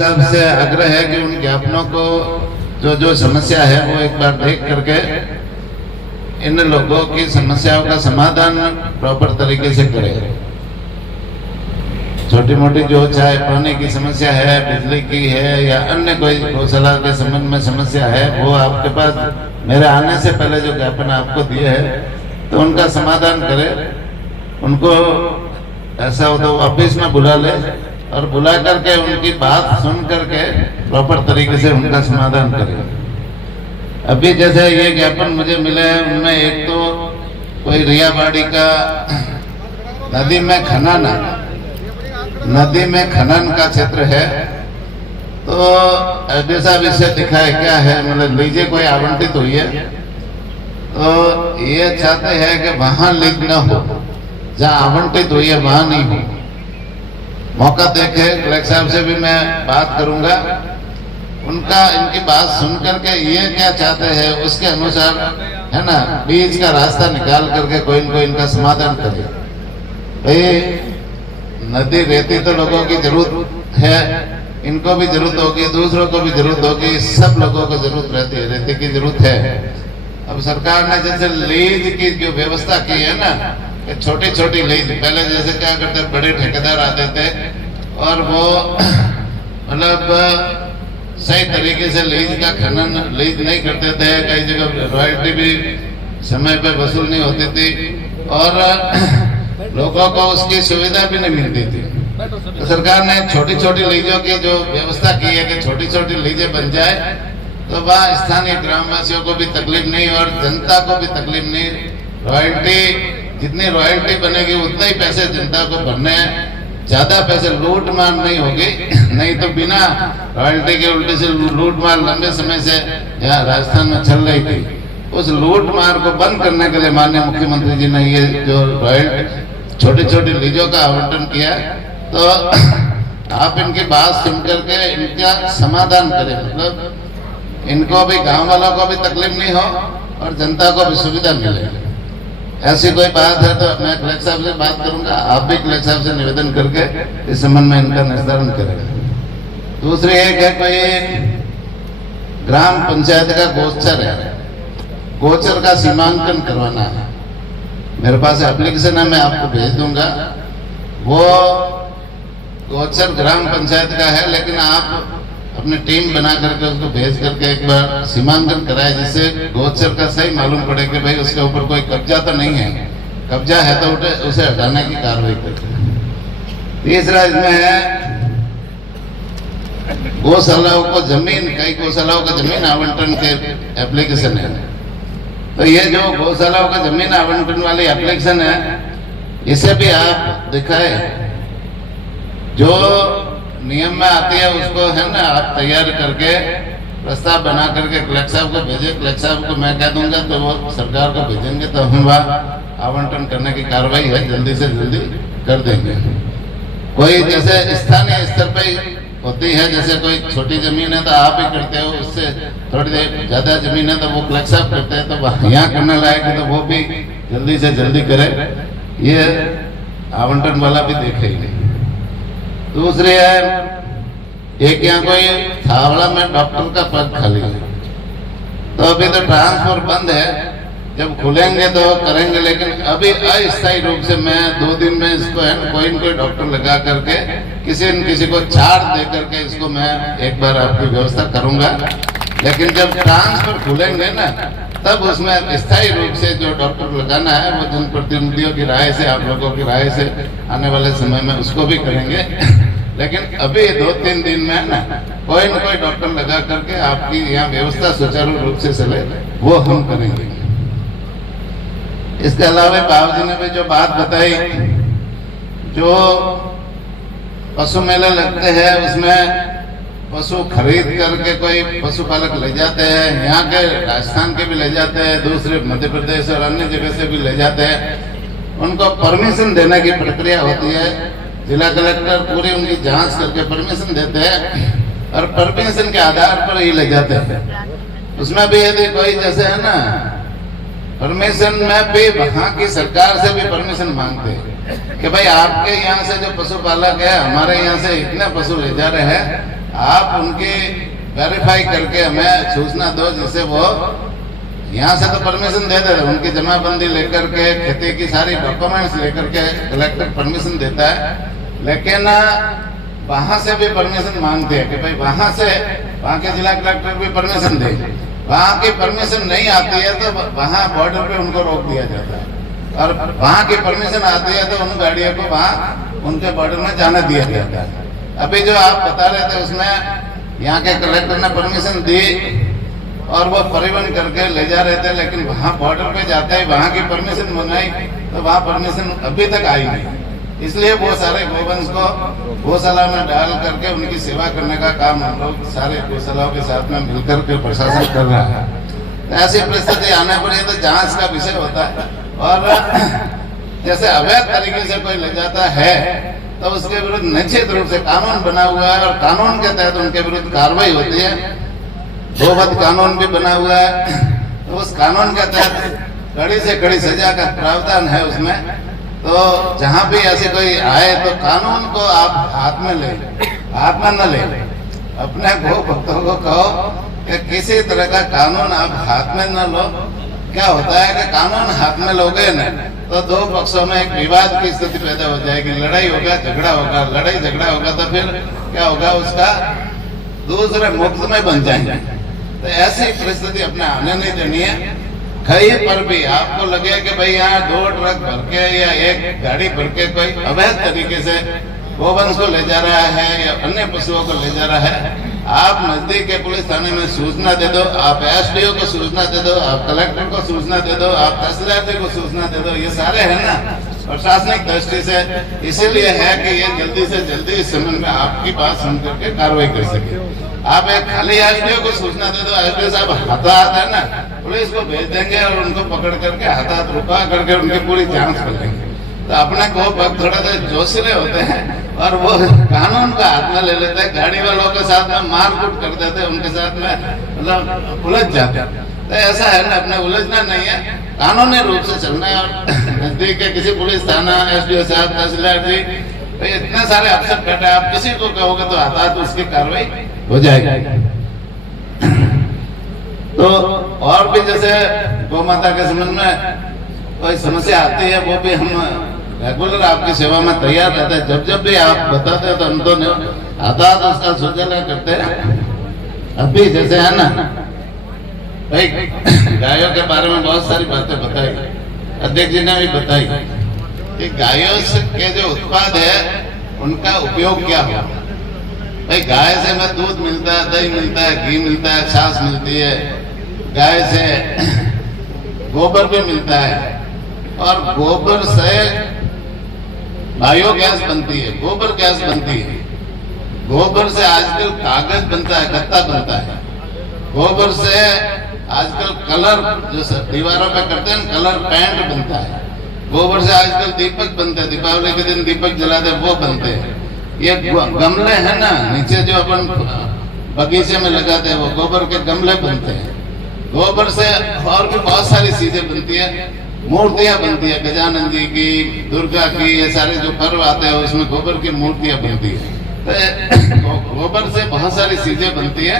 साहब से आग्रह है कि उन ज्ञापनों को जो जो समस्या है वो एक बार देख करके इन लोगों की समस्याओं का समाधान प्रॉपर तरीके से करें। छोटी मोटी जो चाहे पानी की समस्या है, बिजली की है या अन्य कोई गौशाला के संबंध में समस्या है, वो आपके पास मेरे आने से पहले जो ज्ञापन आपको दिए है तो उनका समाधान करें। उनको ऐसा हो तो ऑफिस में बुला ले और बुला करके उनकी बात सुन करके प्रॉपर तरीके से उनका समाधान करें। अभी जैसे ये ज्ञापन मुझे मिले हैं, उनमें एक तो कोई रियाबाड़ी का नदी में खनन का क्षेत्र है, तो जैसा विषय दिखा है क्या है, मतलब लीजिए कोई आवंटित हुई है तो ये चाहते हैं कि वहां लीज न हो, जहाँ आवंटित हुई है वहां नहीं हो। मौका देखे कलेक्टर साहब से भी मैं बात करूंगा, उनका इनकी बात सुन करके ये क्या चाहते हैं उसके अनुसार है ना बीच का रास्ता निकाल करके कोई न कोई इनका समाधान करे। भाई नदी रहती तो लोगों की जरूरत है, इनको भी जरूरत होगी, दूसरों को भी जरूरत होगी, सब लोगों को जरूरत रहती है, रेती की जरूरत है। अब सरकार ने जैसे लीज की जो व्यवस्था की है ना, छोटी छोटी लीज, पहले जैसे क्या करते बड़े ठेकेदार आते थे और वो मतलब सही तरीके से लीज का खनन लीज नहीं करते थे, कई जगह रॉयल्टी भी समय पे वसूल नहीं होती थी और लोगों को उसकी सुविधा भी नहीं मिलती थी। तो सरकार ने छोटी छोटी लीजों की जो व्यवस्था की है कि छोटी छोटी लीजें बन जाए तो वह स्थानीय ग्रामवासियों को भी तकलीफ नहीं और जनता को भी तकलीफ नहीं। रॉयल्टी जितनी रॉयल्टी बनेगी उतना ही पैसे जनता को भरने हैं, ज्यादा पैसे लूट मार नहीं होगी। नहीं तो बिना रॉयल्टी के उल्टे से लूट मार लंबे समय से यहाँ राजस्थान में चल रही थी, उस लूट मार को बंद करने के लिए माननीय मुख्यमंत्री जी ने ये जो रॉयल्टी छोटी छोटी लीजों का आवंटन किया। तो आप इनकी बात सुन करके इनका समाधान करें, मतलब इनको भी गांव वालों को भी तकलीफ नहीं हो और जनता को भी सुविधा मिले। ऐसी कोई बात है तो मैं कलेक्टर साहब से बात करूंगा, आप भी कलेक्टर साहब से निवेदन करके इस संबंध में इनका निर्धारण करें। दूसरी एक है कोई ग्राम पंचायत का गोचर है, गोचर का सीमांकन करवाना है। मेरे पास एप्लीकेशन है, मैं आपको भेज दूंगा। वो गोचर ग्राम पंचायत का है, लेकिन आप अपनी टीम बना करके उसको भेज करके एक बार सीमांकन कराए, जिससे गोचर का सही मालूम पड़े कि भाई उसके ऊपर कोई कब्जा तो नहीं है, कब्जा है तो उसे हटाने की कार्रवाई करें। तीसरा इसमें है गौशालाओं को जमीन, कई गौशालाओं का जमीन आवंटन के एप्लीकेशन है। तो ये जो गौशालाओं का जमीन आवंटन वाली एप्लीकेशन है, इसे भी आप दिखाए, जो नियम में आती है उसको है ना आप तैयार करके प्रस्ताव बना करके कलेक्टर साहब को भेजे। कलेक्टर साहब को मैं कह दूंगा तो वो सरकार को भेजेंगे, तो हम वहाँ आवंटन करने की कार्रवाई है जल्दी से जल्दी कर देंगे। कोई जैसे स्थानीय स्तर पे होती है, जैसे कोई छोटी जमीन है तो आप ही करते हो, उससे थोड़ी देर ज्यादा जमीन है तो वो कलेक्टर साहब करते हैं, तो यहाँ करने लायक है तो वो भी जल्दी से जल्दी करे, ये आवंटन वाला भी देखेंगे। दूसरी है एक यहाँ कोई थावड़ा में डॉक्टर का पद खाली है, तो अभी तो ट्रांसफर बंद है, जब खुलेंगे तो करेंगे, लेकिन अभी अस्थायी रूप से मैं 2 दिन में इसको है कोई न कोई डॉक्टर लगा करके किसी न किसी को चार्ज दे करके इसको मैं एक बार आपकी व्यवस्था करूंगा। लेकिन जब ट्रांसफर खुलेंगे ना तब उसमें स्थायी रूप से जो डॉक्टर लगाना है वो जनप्रतिनिधियों की राय से, आप लोगों की राय से आने वाले समय में उसको भी करेंगे। लेकिन अभी 2-3 दिन में ना कोई न कोई डॉक्टर लगा करके आपकी यहाँ व्यवस्था सुचारू रूप से चले, वो हम करेंगे। इसके अलावा बाबूजी ने भी जो बात बताई, जो पशु मेले लगते हैं उसमें पशु खरीद करके कोई पशुपालक ले जाते हैं, यहाँ के राजस्थान के भी ले जाते हैं, दूसरे मध्य प्रदेश और अन्य जगह से भी ले जाते हैं। उनको परमिशन देने की प्रक्रिया होती है, जिला कलेक्टर पूरी उनकी जांच करके परमिशन देते हैं और परमिशन के आधार पर ही ले जाते हैं। उसमें भी यदि कोई जैसे है ना परमिशन में भी वहाँ की सरकार से भी परमिशन मांगते हैं कि भाई आपके यहाँ से जो पशुपालक है हमारे यहाँ से इतने पशु ले जा रहे हैं, आप उनकी वेरीफाई करके हमें सूचना दो, जिससे वो यहाँ से तो परमिशन दे दे, उनकी जमाबंदी लेकर के खेती की सारी डॉक्यूमेंट्स लेकर के कलेक्टर परमिशन देता है, लेकिन वहां से भी परमिशन मांगते हैं कि भाई वहां से, वहां के जिला कलेक्टर भी परमिशन दे। वहां की परमिशन नहीं आती है तो वहां बॉर्डर पे उनको रोक दिया जाता है, और वहां की परमिशन आती है तो उन गाड़ियों को वहां उनके बॉर्डर में जाने दिया जाता है। अभी जो आप बता रहे थे उसमें यहाँ के कलेक्टर ने परमिशन दी और वो परिवहन करके ले जा रहे थे, लेकिन वहां बॉर्डर पे जाते ही वहां की परमिशन मंगाई तो वहां परमिशन अभी तक आई नहीं। इसलिए वो सारे गोवंश को गौशाला में डाल करके उनकी सेवा करने का काम हम लोग सारे गौशालाओं के साथ में मिलकर के प्रशासन कर रहा है। तो ऐसी परिस्थिति आने पर ये तो जांच का विषय होता है, और जैसे अवैध तरीके से कोई ले जाता है तो उसके विरुद्ध निश्चित रूप से कानून बना हुआ है, और कानून के तहत उनके विरुद्ध कार्रवाई होती है। गोवध कानून भी बना हुआ है, तो उस कानून के तहत कड़ी से कड़ी सजा का प्रावधान है उसमें। तो जहां भी ऐसे कोई आए तो कानून को आप हाथ में ले, हाथ में न ले। अपने गो भक्तों को कहो कि किसी तरह का कानून आप हाथ में न लो। क्या होता है कि कानून हाथ में लोगे न तो दो पक्षों में एक विवाद की स्थिति पैदा हो जाएगी, लड़ाई होगा, झगड़ा होगा, लड़ाई झगड़ा होगा तो फिर क्या होगा, उसका दूसरे मुफ्त में बन जाएंगे। तो ऐसी परिस्थिति अपने आने नहीं देनी है। कहीं पर भी आपको लगे कि भाई यहाँ 2 ट्रक भर के या एक गाड़ी भर के कोई अवैध तरीके से गोवंश को ले जा रहा है या अन्य पशुओं को ले जा रहा है, आप नजदीक के पुलिस थाने में सूचना दे दो, आप एसडीओ को सूचना दे दो, आप कलेक्टर को सूचना दे दो, आप तहसीलदार को सूचना दे दो। ये सारे है ना प्रशासनिक दृष्टि से, इसीलिए है कि ये जल्दी से जल्दी इस संबंध में आपकी बात सुन करके कार्रवाई कर सके। आप एक खाली एसडीओ को सूचना दे दो, एसडीओ साहब हाथ है ना, पुलिस को भेज देंगे और उनको पकड़ करके हाथ रुका करके उनकी पूरी जांच कर लेंगे। तो अपने को थोड़ा सा जोशीले होते हैं और वो कानून का हाथ में ले लेते हैं, गाड़ी वालों के साथ में मारकूट कर देते हैं, उनके साथ में मतलब उलझ जाते हैं। तो ऐसा है ना, अपने उलझना नहीं है, कानूनी रूप से चलना है। और नजदीक के किसी पुलिस थाना, एसडीओ साहब, तहसीलदार जी, भाई इतने सारे अफसर बैठे, आप किसी को कहोगे तो हाथ उसकी कार्रवाई हो जाएगी। तो और भी जैसे गौ माता के संबंध में कोई समस्या आती है, वो भी हम रेगुलर आपकी सेवा में तैयार रहते हैं। जब जब भी आप बताते हैं तो हम तो आदात उसका सुझाव करते हैं। अभी जैसे है ना भाई, गायों के बारे में बहुत सारी बातें बताई, अध्यक्ष जी ने भी बताई कि गायों के जो उत्पाद है उनका उपयोग क्या हो। भाई गाय से हमें दूध मिलता है, दही मिलता है, घी मिलता है, छाछ मिलती है, गाय से गोबर भी मिलता है, और गोबर से बायोगैस बनती है, गोबर गैस बनती है। गोबर से आजकल कागज बनता है, गत्ता बनता है। गोबर से आजकल कलर जो दीवारों पे करते हैं कलर पेंट बनता है। गोबर से आजकल दीपक बनते हैं, दीपावली के दिन दीपक जलाते हैं वो बनते हैं। ये गमले हैं ना नीचे जो अपन बगीचे में लगाते हैं, वो गोबर के गमले बनते हैं। गोबर से और भी बहुत सारी चीजें बनती है, मूर्तियां बनती है, गजानन जी की, दुर्गा की, ये सारे जो पर्व आते हैं उसमें गोबर की मूर्तियां बनती है। तो गोबर से बहुत सारी चीजें बनती है,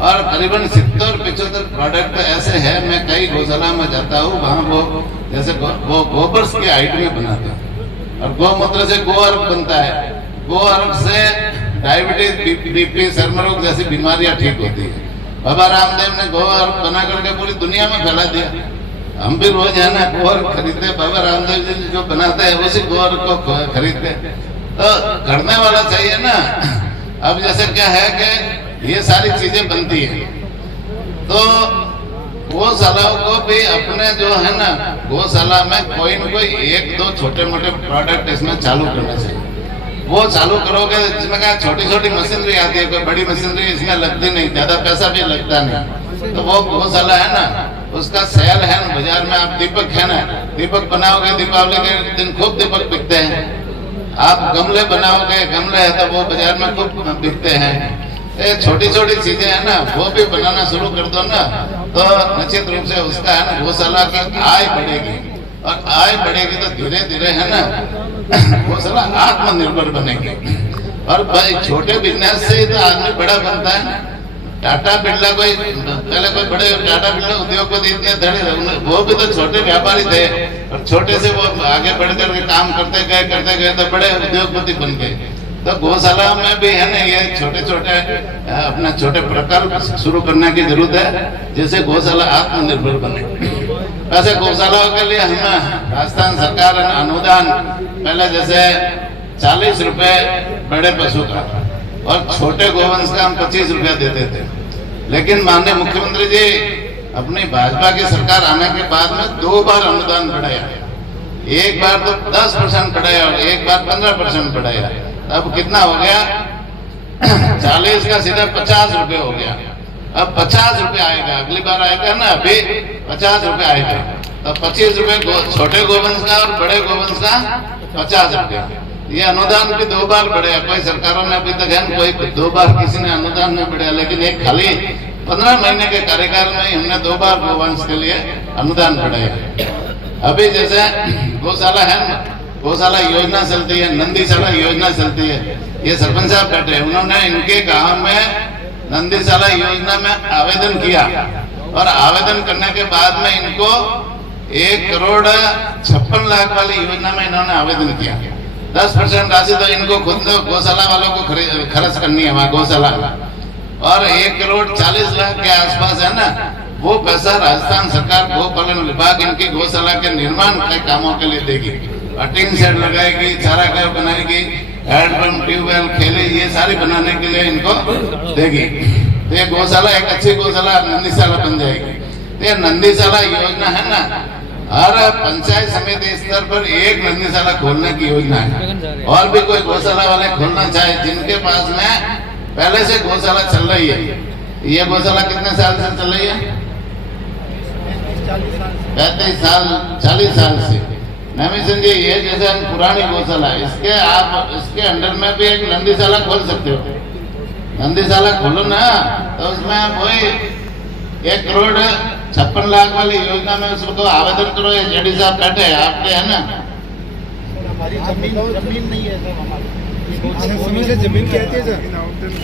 और करीबन 70-75 प्रोडक्ट ऐसे हैं। मैं कई गौशाला में जाता हूँ, वहाँ वो जैसे वो गोबर की आइटमें बनाते हैं, और गौमूत्र से गो अर्क बनता है। गो अर्क से डायबिटीज, बीपी, चर्मरोग जैसी बीमारियां ठीक होती है। बाबा रामदेव ने गो अर्क बना करके पूरी दुनिया में फैला दिया। हम भी रोज है ना गो अर्क खरीदते, बाबा रामदेव जी जो बनाते हैं उसी गो अर्क को खरीदते। तो करने वाला चाहिए ना। अब जैसे क्या है कि ये सारी चीजें बनती है, तो गौशालाओं को भी अपने जो है ना गौशाला में कोई न कोई 1-2 छोटे मोटे प्रोडक्ट इसमें चालू करना चाहिए। वो चालू करोगे जिसमें क्या छोटी छोटी मशीनरी आती है, कोई बड़ी मशीनरी इसमें लगती नहीं, ज्यादा पैसा भी लगता नहीं। तो वो गौशाला है ना, उसका सेल है ना बाजार में। आप दीपक है ना, दीपक बनाओगे, दीपावली के दिन खूब दीपक बिकते हैं। आप गमले बनाओगे, गमले है तो वो बाजार में खूब बिकते हैं। छोटी छोटी चीजें है ना, वो भी बनाना शुरू कर दो ना, तो निश्चित रूप से उसका है ना गौशाला की आय बढ़ेगी, और आय बढ़ेगी तो धीरे धीरे है ना गौशाला आत्मनिर्भर बनेगी। और भाई छोटे बिजनेस से ही तो आदमी बड़ा बनता है। टाटा बिरला कोई पहले कोई बड़े टाटा बिरला उद्योगपति इतने धड़े, वो भी तो छोटे व्यापारी थे और छोटे से वो आगे बढ़ करके काम करते गए तो बड़े उद्योगपति बन गए। तो गौशाला में भी है ना, ये छोटे छोटे अपना छोटे प्रकल्प शुरू करने की जरूरत है, जैसे गौशाला आत्मनिर्भर बने। वैसे गौशालाओं के लिए हम राजस्थान सरकार अनुदान पहले जैसे 40 रुपए बड़े पशु का और छोटे गोवंश का हम 25 रुपया देते थे, लेकिन माननीय मुख्यमंत्री जी अपनी भाजपा की सरकार आने के बाद में 2 बार अनुदान बढ़ाया। एक बार तो 10% बढ़ाया और एक बार 15% बढ़ाया। अब कितना हो गया? 40 का सीधा 50 रुपए हो गया। अब 50 रुपए आएगा, अगली बार आएगा ना, अभी 50 रुपए आएगा। तो 25 रुपए छोटे गोवंश का और बड़े गोवंश का 50 रुपया। ये अनुदान भी 2 बार बढ़े। कोई सरकारों ने अभी तक है कोई 2 बार किसी ने अनुदान नहीं बढ़ाया, लेकिन एक खाली 15 महीने के कार्यकाल में हमने 2 बार गोवंश के लिए अनुदान बढ़ाया। अभी जैसे गौशाला है, गौशाला योजना चलती है, नंदीशाला योजना चलती है। ये सरपंच साहब बैठे हैं, उन्होंने इनके गांव में नंदीशाला योजना में आवेदन किया और आवेदन करने के बाद में इनको 1 करोड़ 56 लाख वाली योजना में इन्होंने आवेदन किया। 10% राशि तो इनको खुद गौशाला वालों को खर्च करनी है वहाँ गौशाला में, और 1 करोड़ 40 लाख के आसपास है ना, वो पैसा राजस्थान सरकार गोपालन विभाग इनकी गौशाला के निर्माण के कामों के लिए देगी। टिन शेड लगाएगी, चारा घर बनाएगी, हैंडपंप, ट्यूबवेल, खेले, ये सारी बनाने के लिए इनको देगी। तो ये गौशाला एक अच्छी गौशाला नंदीशाला बन जाएगी। तो ये नंदीशाला योजना है ना, हर पंचायत समिति स्तर पर एक नंदीशाला खोलने की योजना है। और भी कोई गौशाला वाले खोलना चाहे जिनके पास में पहले से गौशाला चल रही है। ये गौशाला कितने साल से चल रही है? 35 साल, 40 साल से। नवी सिंह जी, ये जैसे पुरानी गौशाला इसके आप इसके अंडर में भी एक नंदीशाला खोल सकते हो। नंदीशाला खोलो ना, तो उसमें आप वही 1 करोड़ 56 लाख वाली योजना में उसको आवेदन करो। ये जेडी साहब बैठे हैं आपके, है ना? हमारी जमीन नहीं है सर, हमारी जमीन कहती है सर।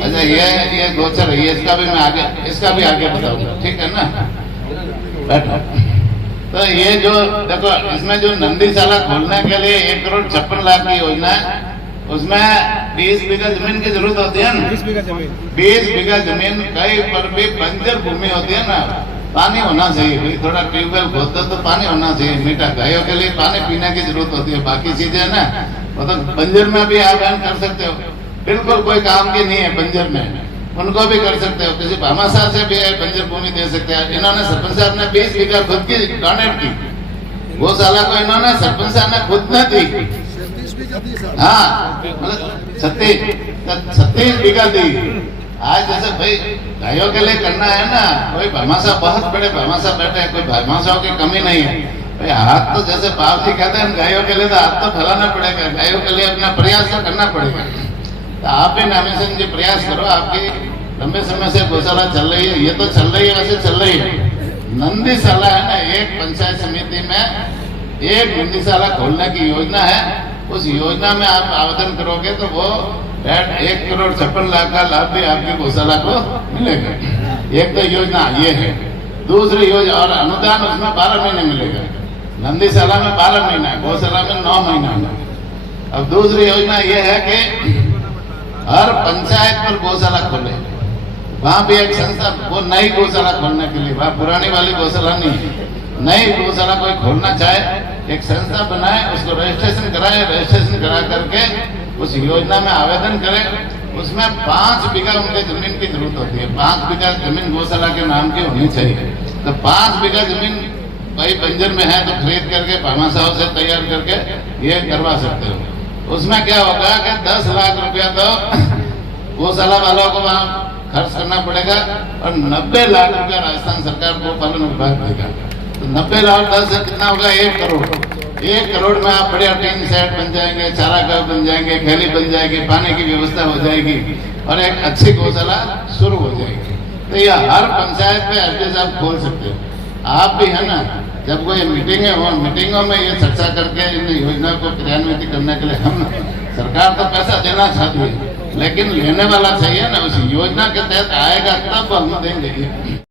अच्छा, ये गोचर है, इसका भी मैं इसका भी आगे बताऊंगा, ठीक है ना? बैठो। तो ये जो देखो, इसमें जो नंदीशाला खोलने के लिए 1 करोड़ 56 लाख की योजना है, उसमें 20 बीघा जमीन की जरूरत होती है ना। 20 बीघा जमीन, 20 बीघा जमीन कहीं पर भी बंजर भूमि होती है ना, पानी होना चाहिए। भाई थोड़ा ट्यूबवेल खोदते तो पानी होना चाहिए, मीठा, गायों के लिए पानी पीने की जरूरत होती है। बाकी चीजें ना मतलब बंजर में भी आप कर सकते हो, बिल्कुल कोई काम की नहीं है बंजर में, उनको भी कर सकते हो। किसी भामाशाह से भी बंजर भूमि दे सकते हैं। इन्होंने सरपंच साहब ने 20 बीघा खुद की डोनेट की गौशाला को, इन्होंने सरपंच साहब ने खुद न दी। हाँ, मतलब 36 बीघा दी। आज जैसे भाई गायों के लिए करना है ना, कोई भामाशाह, बहुत बड़े भामाशाह बैठे हैं, कोई भामाशाहों की कमी नहीं है। भाई हाथ तो जैसे बाप जी कहते हैं, गायों के लिए तो हाथ तो फैलाना पड़ेगा, गायों के लिए अपना प्रयास तो करना पड़ेगा। तो आप भी नामी सिंह जी प्रयास करो। आपकी लंबे समय से गौशाला चल रही है, ये तो चल रही है, वैसे चल रही है। नंदीशाला है ना, एक पंचायत समिति में एक नंदीशाला खोलने की योजना है। उस योजना में आप आवेदन करोगे तो वो 1 करोड़ 56 लाख का लाभ भी आपकी गौशाला को मिलेगा। एक तो योजना ये है। दूसरी योजना और अनुदान उसमें 12 महीने मिलेगा। नंदीशाला में 12 महीना है, गौशाला में 9 महीना है। अब दूसरी योजना ये है कि हर पंचायत पर गौशाला खोले, वहाँ भी एक संस्था, वो नई गौशाला खोलने के लिए, वहाँ पुरानी वाली गौशाला नहीं है, नई गौशाला कोई खोलना चाहे एक संस्था बनाए, उसको रजिस्ट्रेशन कराए, रजिस्ट्रेशन करा करके उस योजना में आवेदन करें। उसमें 5 बीघा उनके जमीन की जरूरत होती है। 5 बीघा जमीन गौशाला के नाम की होनी चाहिए। तो 5 बीघा जमीन भाई बंजर में है तो खरीद करके भामाशाहों से तैयार करके ये करवा सकते हो। उसमें क्या होगा कि 10 लाख रुपया तो गौशाला वालों को वहाँ खर्च करना पड़ेगा और 90 लाख रुपया राजस्थान सरकार को पालन विभाग देगा। तो 90 लाख 10 से कितना होगा? 1 करोड़। 1 करोड़ में आप बढ़िया टीन सेट बन जाएंगे, चारा घर बन जाएंगे, खेली बन जाएगी, पानी की व्यवस्था हो जाएगी और एक अच्छी गौशाला शुरू हो जाएगी। तो ये हर पंचायत पे एफडीएस आप खोल सकते हो। आप भी है ना, जब कोई मीटिंगें हो, मीटिंगों में ये चर्चा करके इन योजना को क्रियान्वित करने के लिए हम सरकार तो पैसा देना चाहती है, लेकिन लेने वाला चाहिए ना, उस योजना के तहत आएगा तब हम देंगे।